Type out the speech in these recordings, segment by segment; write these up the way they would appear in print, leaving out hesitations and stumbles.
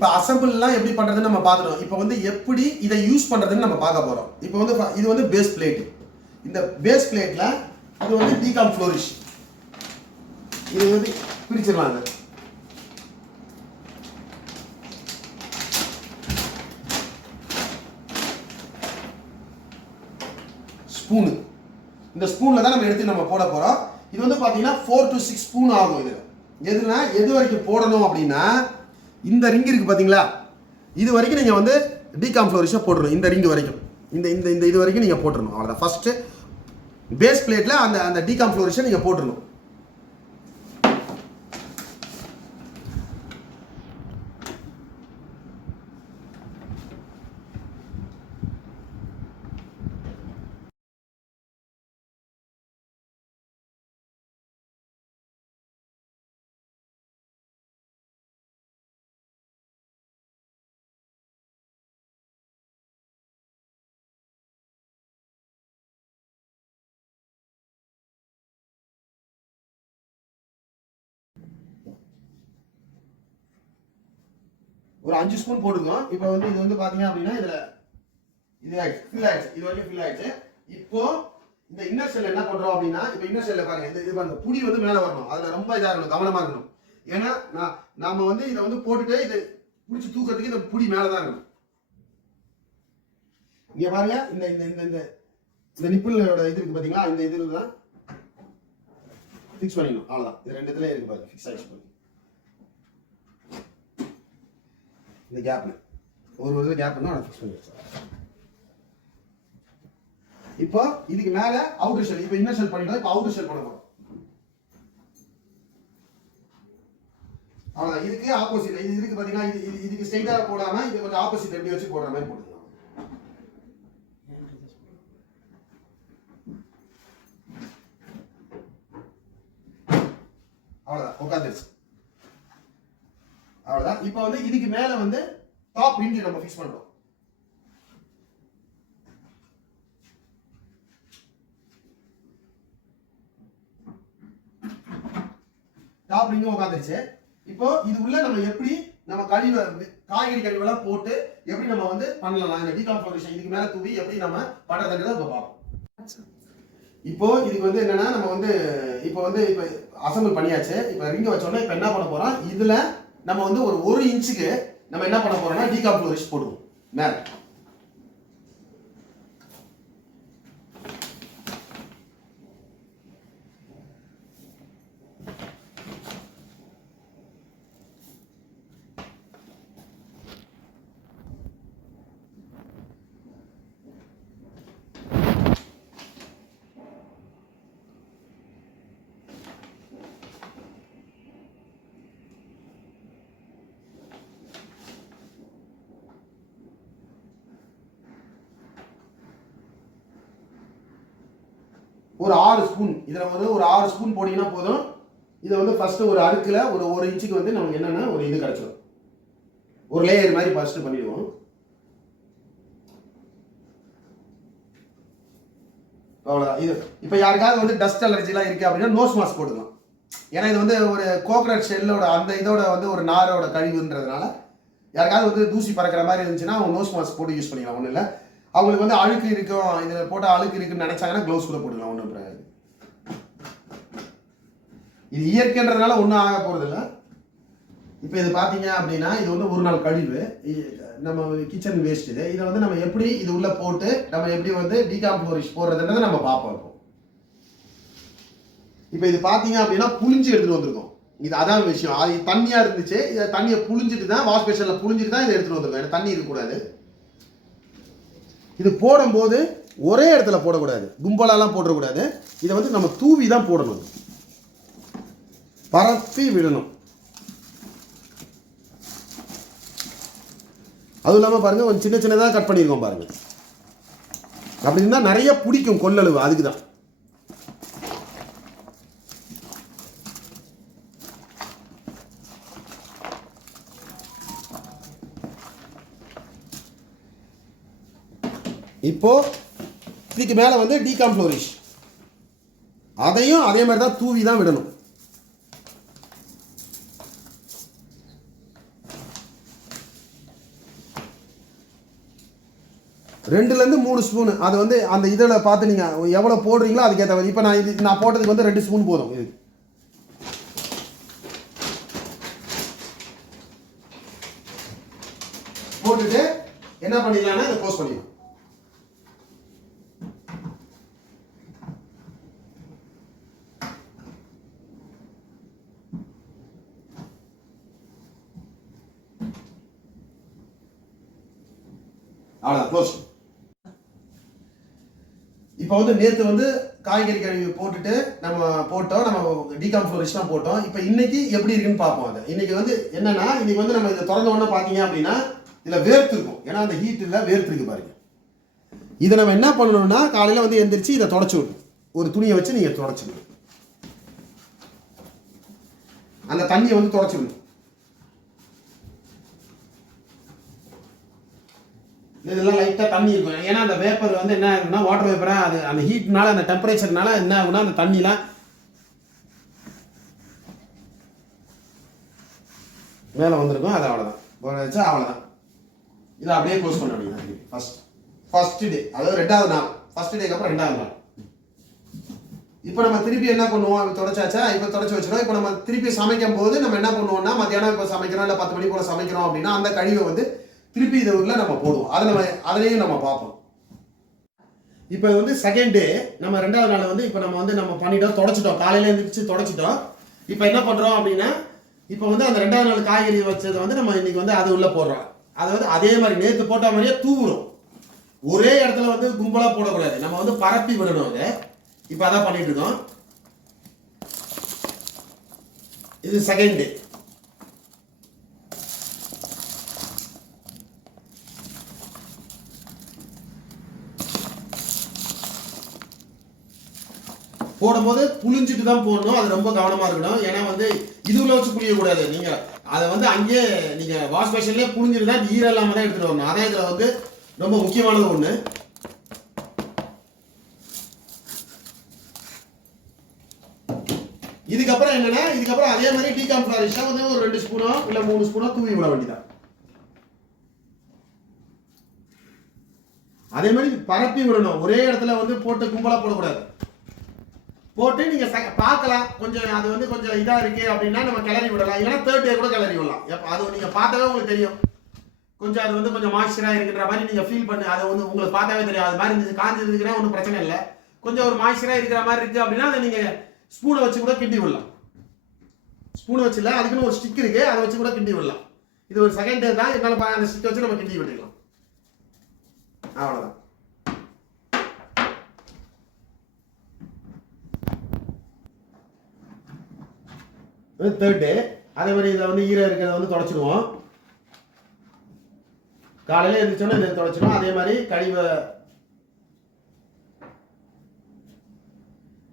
இப்போ அசம்பிள்லாம் எப்படி பண்ணுறதுன்னு நம்ம பார்த்துட்டோம். இப்போ வந்து எப்படி இதை யூஸ் பண்ணுறதுன்னு நம்ம பார்க்க போகிறோம். இப்போ வந்து இது வந்து பேஸ் பிளேட். இந்த பேஸ் பிளேட்டில் இது வந்து டிகாம் ஃப்ளோரிஷ். இது வந்து பிரிச்சிடலாம். அது ஸ்பூனு, இந்த ஸ்பூனில் தான் நம்ம எடுத்து நம்ம போட போகிறோம். இது வந்து பார்த்தீங்கன்னா 4 to 6 ஸ்பூன் ஆகும். இது எதுனா எது வரைக்கும் போடணும் அப்படின்னா, இந்த ரிங் இருக்குது பார்த்தீங்களா, இது வரைக்கும் நீங்கள் வந்து டிகாம் ஃப்ளோரிஷை போட்டுடணும். இந்த ரிங் வரைக்கும், இந்த இந்த இந்த இது வரைக்கும் நீங்கள் போட்டுடணும். அவ்வளோதான். ஃபஸ்ட்டு பேஸ் பிளேட்டில் அந்த அந்த டிகாம் ஃப்ளோரிஷை நீங்கள் போட்டுடணும். ஒரு 5 ஸ்பூன் போட்டுக்கோம். இப்போ வந்து இது வந்து பார்த்தீங்க அப்படின்னா இதில் இது ஃபில் ஆயிடுச்சு. இது வரைக்கும் ஃபில் ஆயிடுச்சு. இப்போ இந்த இன்னர் செல் என்ன பண்ணுறோம் அப்படின்னா, இப்போ இன்னர் செல்ல பாருங்க, இந்த இது பாருங்க, புடி வந்து மேலே வரணும். அதில் ரொம்ப இதாக இருக்கணும், கவனமாக இருக்கணும். ஏன்னா நாம வந்து இதை வந்து போட்டுட்டு இதை பிடிச்சி தூக்கிறதுக்கு இந்த புடி மேலே தான் இருக்கணும். இங்கே பாருங்க, இந்த இந்த இந்த இந்த இந்த நிப்பிளோட இது இருக்கு பார்த்தீங்களா, இந்த இதில் தான் ஃபிக்ஸ் பண்ணிக்கணும். அவ்வளோதான். இது 2 இதுல இருக்கு பாருங்க, ஃபிக்ஸ் ஆயிடுச்சு. இந்த கேப்ல ஒரு கேப் தான் நான் ஃபிக்ஸ் பண்ணி வச்சேன். இப்போ இதுக்கு மேல அவுட்டர் ஷெல், இப்போ இன்னர் ஷெல் பண்ணிட்டோம். இப்போ அவுட்டர் ஷெல் பண்ண போறோம். அவ்வளவுதான். இதுக்கு ஆப்போசிட் இது இருக்கு பாத்தீங்கன்னா, இதுக்கு ஸ்ட்ரைட்டா போடாம இது கொஞ்சம் ஆப்போசிட் எப்படி வச்சு போடுற மாதிரி போட்டுக்கலாம். அவ்வளவுதான், உட்காந்துருச்சு. அவ்வளவுதான். இப்போ வந்து இதுக்கு மேல வந்து டாப் ரிங் நம்ம ஃபிக்ஸ் பண்றோம். டாப் ரிங் உட்காந்துருச்சு. இப்போ இது உள்ள நம்ம எப்படி நம்ம காய்கறி கழிவெல்லாம் போட்டு எப்படி நம்ம வந்து பண்ணலாம், இந்த டிகாம் ஃப்ளோரிஷன் இதுக்கு மேல தூவி எப்படி நம்ம பண்றதுன்றத இப்ப பார்ப்போம். இப்போ இதுக்கு வந்து என்னன்னா, நம்ம வந்து இப்போ அசம்பிள் பண்ணியாச்சு. இப்போ ரிங்க வச்சோம்னா இப்போ என்ன பண்ண போறோம், இதுல நம்ம வந்து ஒரு 1 இன்ச்சுக்கு நம்ம என்ன பண்ண போறோம்னா டிகாம் ஃப்ளோரிஷ் போடுவோம் மேல. ஒரு 6 ஸ்பூன், இதுல ஒரு 6 ஸ்பூன் போட்டீங்கன்னா போதும். இதை வந்து ஃபர்ஸ்ட் ஒரு அடுக்குல ஒரு 1 இன்ச்சுக்கு வந்து நமக்கு என்னன்னா ஒரு இது கிடைச்சிடும். ஒரு லேயர் மாதிரி ஃபர்ஸ்ட் பண்ணிடுவோம். அவ்வளவுதான். இது இப்போ யாருக்காவது வந்து டஸ்ட் அலர்ஜிலாம் இருக்கு அப்படின்னா நோஸ் மாஸ்க் போட்டுக்கலாம். ஏன்னா இது வந்து ஒரு கோகனட் ஷெல்லோட அந்த இதோட வந்து ஒரு நாரோட கழிவுன்றதுனால யாருக்காவது வந்து தூசி பறக்கிற மாதிரி இருந்துச்சுன்னா அவங்க நோஸ் மாஸ்க் போட்டு யூஸ் பண்ணிக்கலாம். ஒன்றும் இல்லை. அவங்களுக்கு வந்து அழுக்கு இருக்கும், இதில் போட்டால் அழுக்கு இருக்குன்னு நினைச்சாங்கன்னா க்ளவுஸ் கூட போட்டுக்கலாம். ஒன்றும் பிரச்சனை. இது இயற்கைன்றதுனால ஒன்றும் ஆக போகிறது இல்லை. இப்போ இது பார்த்தீங்க அப்படின்னா இது வந்து ஒரு நாள் கழிவு, நம்ம கிச்சன் வேஸ்ட். இதை வந்து நம்ம எப்படி இது உள்ள போட்டு நம்ம எப்படி வந்து டிகாம் ஃப்ளோரிஷ் போடுறதுன்றதை நம்ம பார்ப்போம். இப்போ இது பார்த்தீங்க அப்படின்னா புளிஞ்சு எடுத்துகிட்டு வந்திருக்கோம். இது அதான் விஷயம். அது தண்ணியாக இருந்துச்சு, இதை தண்ணியை புளிஞ்சிட்டு தான் வாஷ் பேஷனில் புளிஞ்சிட்டு தான் இதை எடுத்துகிட்டு வந்திருக்கோம். ஏன்னா தண்ணி இருக்கக்கூடாது. இது போடும்போது ஒரே இடத்துல போடக்கூடாது, கும்பலாலாம் போடக்கூடாது. இதை வந்து நம்ம தூவி தான் போடணும், பரப்பி விடணும். அதுவும் இல்லாமல் பாருங்க, கொஞ்சம் சின்ன சின்னதாக கட் பண்ணியிருக்கோம் பாருங்க. அப்படி இருந்தால் நிறைய பிடிக்கும் கொள்ளளவு, அதுக்கு தான். இப்போ இதுக்கு மேலே வந்து டிகாம் ஃப்ளோரிஷ், அதையும் அதே மாதிரி தான் தூவி தான் விடணும். 2லேருந்து 3 ஸ்பூன். அது வந்து அந்த இதில் பார்த்து நீங்கள் எவ்வளோ போடுறீங்களோ அதுக்கேற்ற மாதிரி. இப்போ நான் போட்டதுக்கு வந்து 2 ஸ்பூன் போதும். இது போட்டுட்டு என்ன பண்ணிடலாம்னா இதை க்ளோஸ் பண்ணிடலாம். அவ்வளோதான், க்ளோஸ். இப்போ வந்து நேற்று வந்து காய்கறி கழுவி போட்டுட்டு நம்ம போட்டோம், நம்ம டீகாம்ஃப்ளோரேஷனாக போட்டோம். இப்போ இன்னைக்கு எப்படி இருக்குன்னு பார்ப்போம். அதை இன்னைக்கு வந்து என்னன்னா, இன்னைக்கு வந்து நம்ம இதை திறந்த உடனே பார்த்தீங்க அப்படின்னா இதில் வேர்த்து இருக்கும். ஏன்னா அந்த ஹீட்டில் வேர்த்து இருக்கு பாருங்க. இதை நம்ம என்ன பண்ணணும்னா காலையில் வந்து எந்திரிச்சு இதை தொடச்சி விடணும். ஒரு துணியை வச்சு நீங்கள் தொடச்சிடணும். அந்த தண்ணியை வந்து தொடச்சிடணும். இதெல்லாம் லைட்டாக தண்ணி இருக்கும். ஏன்னா அந்த வேப்பர் வந்து என்ன ஆகுதுன்னா வாட்டர் வேப்பராக அது அந்த ஹீட்னால அந்த டெம்பரேச்சர்னால என்ன ஆகுனா அந்த தண்ணிலாம் மேலே வந்திருக்கும். அது அவ்வளோதான் வச்சா அவ்வளோதான். இதை அப்படியே க்ளோஸ் பண்ண வேண்டியது. ஃபர்ஸ்ட் டே, அதாவது 2வது நாள். ஃபர்ஸ்ட் டேக்கு அப்புறம் 2வது நாள். இப்போ நம்ம திருப்பி என்ன பண்ணுவோம், இப்போ தொடச்சாச்சா, இப்போ தொடச்சி வச்சிடும். இப்போ நம்ம திருப்பி சமைக்கும் போது நம்ம என்ன பண்ணுவோம்னா, மத்தியானம் இப்போ சமைக்கிறோம் இல்லை 10 மணி போல சமைக்கிறோம் அப்படின்னா அந்த கழிவை வந்து திருப்பி இதை உள்ள நம்ம போடுவோம். அதிலையும் நம்ம பார்ப்போம். இப்போ வந்து செகண்ட் டே, நம்ம 2வது நாள் வந்து இப்போ நம்ம பண்ணிட்டோம், தொடச்சிட்டோம். காலையில் எழுந்திரிச்சு தொடச்சிட்டோம். இப்போ என்ன பண்ணுறோம் அப்படின்னா, இப்போ வந்து அந்த 2வது நாள் காய்கறி வச்சதை வந்து நம்ம இன்னைக்கு வந்து அது உள்ளே போடுறோம். அதாவது அதே மாதிரி நேற்று போட்ட மாதிரியே தூவுறோம். ஒரே இடத்துல வந்து கும்பலாக போடக்கூடாது, நம்ம வந்து பரப்பி விடணும். அதை இப்போ அதான் பண்ணிட்டு இருக்கோம். இது செகண்ட் டே. போடும்போது புளிஞ்சிட்டு தான் போடணும். அது ரொம்ப கவனமா இருக்கணும். ஏன்னா வந்து இதுல வச்சு புளியக்கூடாது. நீங்க அதை வந்து அங்கேயே நீங்க வாஷ் பேஷன்லேயே புளிஞ்சிட்டு தான் ஈரம் இல்லாம தான் எடுத்துட்டு வரணும். அதே இதுல வந்து ரொம்ப முக்கியமானது ஒண்ணு. இதுக்கப்புறம் என்னன்னா, இதுக்கப்புறம் அதே மாதிரி டீகாம்ஃப்ளோரேஷன் வந்து ஒரு 2 ஸ்பூனோ இல்ல 3 ஸ்பூனோ தூவி விட வேண்டியதான். அதே மாதிரி பரப்பி விடணும். ஒரே இடத்துல வந்து போட்டு கும்பலா போடக்கூடாது. போட்டு நீங்க பார்க்கலாம், கொஞ்சம் அது வந்து கொஞ்சம் இதா இருக்கு அப்படின்னா நம்ம கிளறி விடலாம். இல்லைன்னா 3rd டே கூட கிளறி விடலாம். அது நீங்க பார்த்தாவே உங்களுக்கு தெரியும். கொஞ்சம் அது வந்து கொஞ்சம் மாய்ஸ்சரா இருக்கிற மாதிரி நீங்க ஃபீல் பண்ணு. அது வந்து உங்களுக்கு பார்த்தாவே தெரியும். அது மாதிரி இருந்துச்சு, காஞ்சிருக்குன்னா ஒன்றும் பிரச்சனை இல்லை. கொஞ்சம் ஒரு மாய்ஸ்சரா இருக்கிற மாதிரி இருக்கு அப்படின்னா அதை நீங்க ஸ்பூனை வச்சு கூட கிண்டி விடலாம். ஸ்பூனை வச்சு இல்லை, அதுக்குன்னு ஒரு ஸ்டிக் இருக்கு, அதை வச்சு கூட கிண்டி விடலாம். இது ஒரு செகண்ட் டே தான், இதனால அந்த ஸ்டிக் வச்சு நம்ம கிண்டி விட்டுக்கலாம். அவ்வளோதான். தேர்ட் டே அதே மாதிரி இதை வந்து ஈரம் இருக்கிறத வந்து தொடச்சிடுவோம். காலையில் எழுந்திரிச்சோன்னா இதை தொடச்சிடுவோம். அதே மாதிரி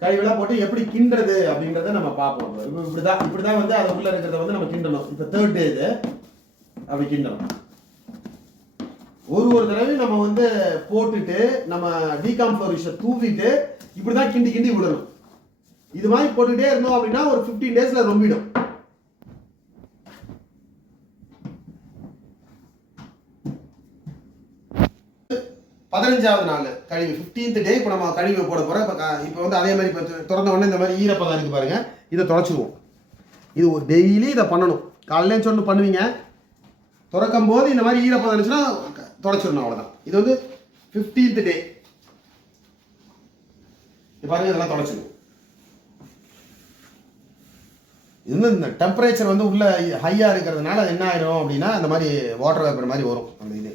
கழிவெல்லாம் போட்டு எப்படி கிண்டுறது அப்படின்றத நம்ம பார்ப்போம். இப்படிதான் வந்து அது உள்ள இருக்கிறத வந்து நம்ம கிண்டணும். இப்போ 3rd டே இது அப்படி கிண்டணும். ஒரு தடவை நம்ம வந்து போட்டுட்டு நம்ம டீகாம்ஃப்ளோரேஷன் தூவிட்டு இப்படிதான் கிண்டி விடணும். இது மாதிரி போட்டுக்கிட்டே இருந்தோம் அப்படின்னா ஒரு 15 டேஸ்ல ரொம்பிடும். பதினஞ்சாவது நாள் கழிவு 15th டே. இப்போ நம்ம கழிவு போட போறோம். இப்போ வந்து அதே மாதிரி இப்போ திறந்த உடனே இந்த மாதிரி ஈரப்பதம் இருக்கு பாருங்க, இதை தொடச்சிடுவோம். இது ஒரு டெய்லி இதை பண்ணணும். காலையில சொன்னு பண்ணுவீங்க, திறக்கும் போது இந்த மாதிரி ஈரப்பதம் இருந்துச்சுன்னா தொடச்சிடணும். அவ்வளோதான். இது வந்து 15th டே. பாருங்க, இதெல்லாம் தொடச்சிடுவோம். இது வந்து இந்த டெம்பரேச்சர் வந்து உள்ள ஹையா இருக்கிறதுனால என்ன ஆயிடும் அப்படின்னா இந்த மாதிரி வாட்டர் வேப்பர் மாதிரி வரும் அந்த இது.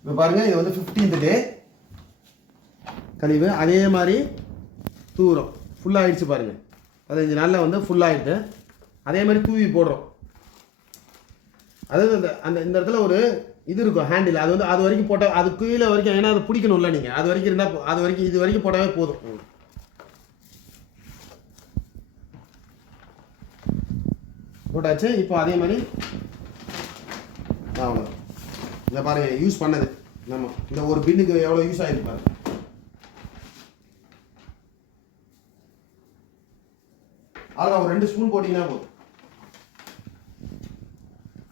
இப்போ பாருங்க, இது வந்து 15th டே கழிவு. அதே மாதிரி தூரம் ஃபுல்லாகிடுச்சு பாருங்க. 15 நாளில் வந்து ஃபுல்லாகிடுது. அதே மாதிரி தூவி போடுறோம். அதாவது இந்த இடத்துல ஒரு இது இருக்கும் ஹேண்டில், அது வந்து அது வரைக்கும் போட்டால் அது கீழே வரைக்கும், ஏன்னா அது பிடிக்கணும்ல நீங்கள், அது வரைக்கும் இருந்தால் இது வரைக்கும் போட்டாவே போதும். போட்டாச்சு. இப்போ அதே மாதிரி அவ்வளோ. இதை பாருங்க, யூஸ் பண்ணது நம்ம இந்த ஒரு பின்னுக்கு எவ்வளோ யூஸ் ஆகிருக்கு பாருங்க. அதில் ஒரு 2 ஸ்பூன் போட்டிங்கன்னா போதும்.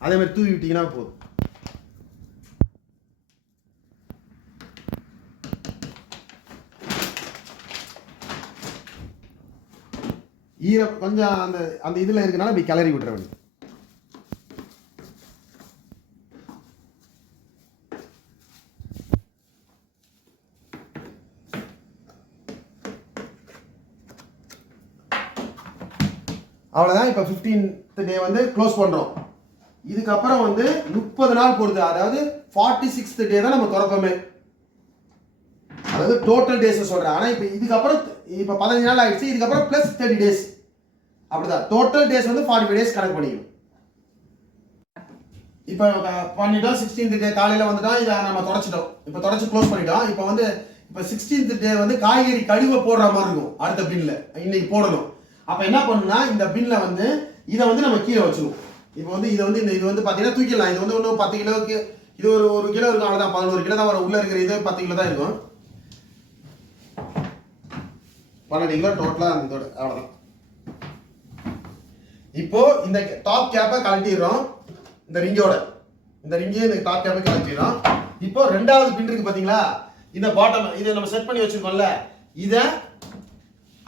அதே மாதிரி தூவி விட்டிங்கன்னா போதும். கொஞ்சம் அந்த அந்த இதில் இருக்கனால இப்படி கிளறி விட்டுற வேண்டியது. அவ்வளோதான். இப்போ 15th டே வந்து க்ளோஸ் பண்ணுறோம். இதுக்கப்புறம் வந்து 30 நாள் பொறுத்து, அதாவது 46th டே தான் நம்ம திறப்போமே. அதாவது டோட்டல் டேஸ் சொல்கிறேன். ஆனால் இப்போ இதுக்கப்புறம் இப்போ 15 நாள் ஆயிடுச்சு, இதுக்கப்புறம் ப்ளஸ் 30 டேஸ் அப்படிதான். டோட்டல் டேஸ் வந்து 45 டேஸ் கணக்கு பண்ணிக்கணும். இப்போ பண்ணிட்டோம். 16th டே காலையில் வந்துட்டோம். இதை நம்ம தொடச்சிட்டோம். இப்போ தொடச்சி க்ளோஸ் பண்ணிட்டோம். இப்போ வந்து இப்போ 16th டே வந்து காய்கறி கழிவை போடுற மாதிரி இருக்கும். அடுத்த பின்ல இன்னைக்கு போடணும். அப்போ என்ன பண்ணுன்னா இந்த பின்ல வந்து இதை வந்து நம்ம கீழே வச்சுருவோம். இப்போ வந்து இதை வந்து இது வந்து பார்த்தீங்கன்னா தூக்கிடலாம். இது வந்து இன்னும் 10 கிலோவுக்கு இது ஒரு கிலோ இருக்கும். அவ்வளோதான், 11 கிலோ தான் வரும். உள்ளே இருக்கிற இது 10 கிலோ தான் இருக்கும். 12 கிலோ டோட்டலாக இருந்தோட அவ்வளோதான். இப்போ இந்த டாப் கேப்பை கழட்டிடுறோம். இந்த ரிங்கோட இந்த டாப் கேப்பை கழட்டிடுறோம். இப்போ ரெண்டாவது பின் இருக்கு பார்த்தீங்களா, இந்த பாட்டம் இதை நம்ம செட் பண்ணி வச்சிருக்கோம்ல, இதை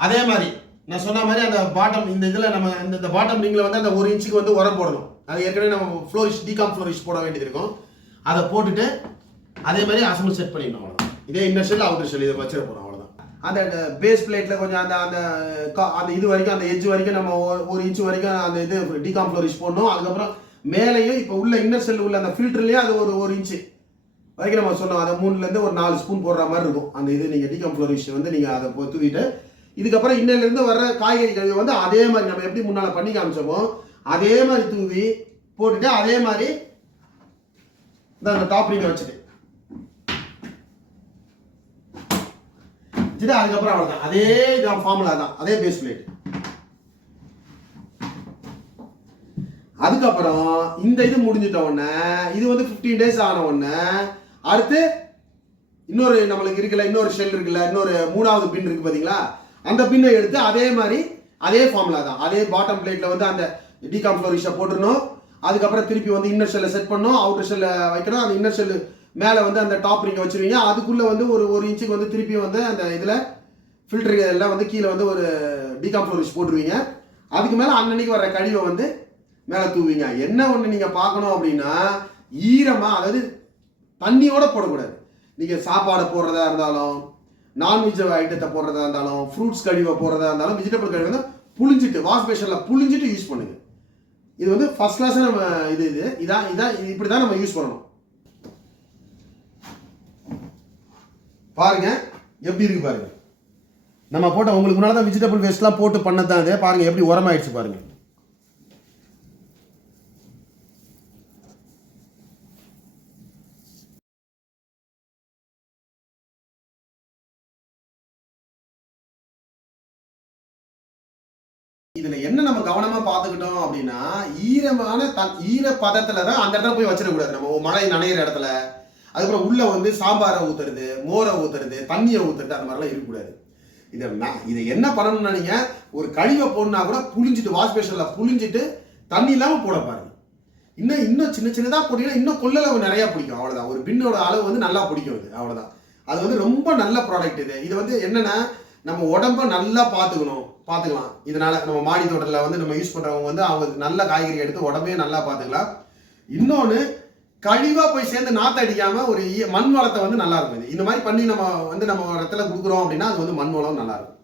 அதே மாதிரி நான் சொன்ன மாதிரி அந்த பாட்டம் இந்த இதில் நம்ம இந்த பாட்டம் ரிங்கில் வந்து அந்த 1 இன்ச்சுக்கு வந்து உரம் போடணும். அது ஏற்கனவே நம்ம ஃப்ளோரிஷ் டிகாம் ஃப்ளோரிஷ் போட வேண்டியது இருக்கும். அதை போட்டுட்டு அதே மாதிரி அசம்பிள் செட் பண்ணிடணும். அவ்வளோதான். இதே இன்னர் ஷெல் அவுட்டர் ஷெல் இதை வச்சிட போகிறோம். அவ்வளோதான். அந்த பேஸ் பிளேட்டில் கொஞ்சம் அந்த அந்த அந்த இது வரைக்கும் அந்த எட்ஜ் வரைக்கும் நம்ம 1 இன்ச்சு வரைக்கும் அந்த இது டிகாம் ஃப்ளோரிஷ் போடணும். அதுக்கப்புறம் மேலேயும் இப்போ உள்ள இன்னர் ஷெல் உள்ள அந்த ஃபில்டர்லேயே அது ஒரு இன்ச்சு வரைக்கும் நம்ம சொன்னோம். அதை 3லேருந்து ஒரு 4 ஸ்பூன் போடுற மாதிரி இருக்கும். அந்த இது நீங்கள் டிகாம் ஃப்ளோரிஷ் வந்து நீங்கள் அதை தூக்கிட்டு இதுக்கப்புறம் இன்னிலேருந்து வர்ற காய்கறி கழிவு வந்து அதே மாதிரி நம்ம எப்படி முன்னால் பண்ணி காமிச்சோமோ அதே மாதிரி தூவி போட்டுட்டு அதே மாதிரி இந்த டாப் ரிங்கை வச்சுட்டு அதுக்கப்புறம் அவ்வளோதான். அதே இதான் ஃபார்முலா தான், அதே பேஸ் பிளேட். அதுக்கப்புறம் இந்த இது முடிஞ்சிட்ட உடனே இது வந்து 15 டேஸ் ஆன உடனே அடுத்து இன்னொரு நம்மளுக்கு இருக்குல்ல, இன்னொரு ஷெல் இருக்குல்ல, இன்னொரு 3வது பின் இருக்கு பார்த்தீங்களா, அந்த பின்னை எடுத்து அதே மாதிரி அதே ஃபார்முலா தான். அதே பாட்டம் பிளேட்ல வந்து அந்த டிகாம் ஃப்ளோரிஷை போட்டுருணும். அதுக்கப்புறம் திருப்பி வந்து இன்னர் ஷெல்லை செட் பண்ணணும், அவுட்டர் ஷெல்லை வைக்கணும். அந்த இன்னர் ஷெல் மேலே வந்து அந்த டாப் ரிங்கை வச்சுருவீங்க. அதுக்குள்ளே வந்து ஒரு இன்ச்சுக்கு வந்து திருப்பி வந்து அந்த இதில் ஃபில்டர் எல்லாம் வந்து கீழே வந்து ஒரு டிகாம் ஃப்ளோரிஷ் போட்டுருவீங்க. அதுக்கு மேலே அன்னன்னைக்கு வர்ற கழிவை வந்து மேலே தூவீங்க. என்ன ஒன்று நீங்கள் பார்க்கணும் அப்படின்னா, ஈரமாக, அதாவது தண்ணியோட போடக்கூடாது. நீங்கள் சாப்பாடை போடுறதா இருந்தாலும், நான்வெஜ் ஐட்டத்தை போடுறதா இருந்தாலும், ஃப்ரூட்ஸ் கழிவை போடுறதா இருந்தாலும், வெஜிடபிள் கழிவை வந்து புளிஞ்சிட்டு வாஷ் பேஷனில் புளிஞ்சிட்டு யூஸ் பண்ணுங்க. இது வந்து ஃபர்ஸ்ட் கிளாஸாக நம்ம இதான் இப்படி தான் நம்ம யூஸ் பண்ணணும். பாருங்க எப்படி இருக்கு பாருங்க. நம்ம போட்ட உங்களுக்கு முன்னாடி தான் வெஜிடபிள் வேஸ்ட்லாம் போட்டு பண்ணதான் இது. பாருங்க எப்படி உரமாயிடுச்சு பாருங்க. இதுல என்ன நம்ம கவனமா பாத்துக்கிட்டோம் அப்படின்னா, ஈர பதத்துல தான் அந்த இடத்துல போய் வச்சிடக்கூடாது. நம்ம மழை நனையிற இடத்துல, அதுக்கப்புறம் உள்ள வந்து சாம்பாரை ஊத்துறது, மோரை ஊத்துறது, தண்ணியை ஊத்துறது, அந்த மாதிரிலாம் இருக்கக்கூடாது. இதை என்ன பண்ணணும்னா, நீங்க ஒரு கழிவை போடனா கூட புளிஞ்சிட்டு வாஷ் பேஷன்ல புளிஞ்சிட்டு தண்ணி இல்லாம போட பாருங்க. இன்னும் சின்ன சின்னதா போட்டீங்கன்னா இன்னும் கொள்ளளவு நிறைய பிடிக்கும். அவ்வளவுதான். ஒரு பின்னோட அளவு வந்து நல்லா பிடிக்கும். இது அவ்வளவுதான். அது வந்து ரொம்ப நல்ல ப்ராடக்ட் இது வந்து என்னன்னா, நம்ம உடம்ப நல்லா பார்த்துக்கலாம். இதனால நம்ம மாடி தோட்டத்தில் வந்து நம்ம யூஸ் பண்றவங்க வந்து அவங்க நல்ல காய்கறி எடுத்து உடம்பையே நல்லா பார்த்துக்கலாம். இன்னொன்று, கழிவா போய் சேர்ந்து நாற்று அடிக்காம ஒரு மண் வளத்தை வந்து நல்லா இருக்கும். இந்த மாதிரி பண்ணி நம்ம இடத்துல கொடுக்குறோம் அப்படின்னா அது வந்து மண் வளம் நல்லா இருக்கும்.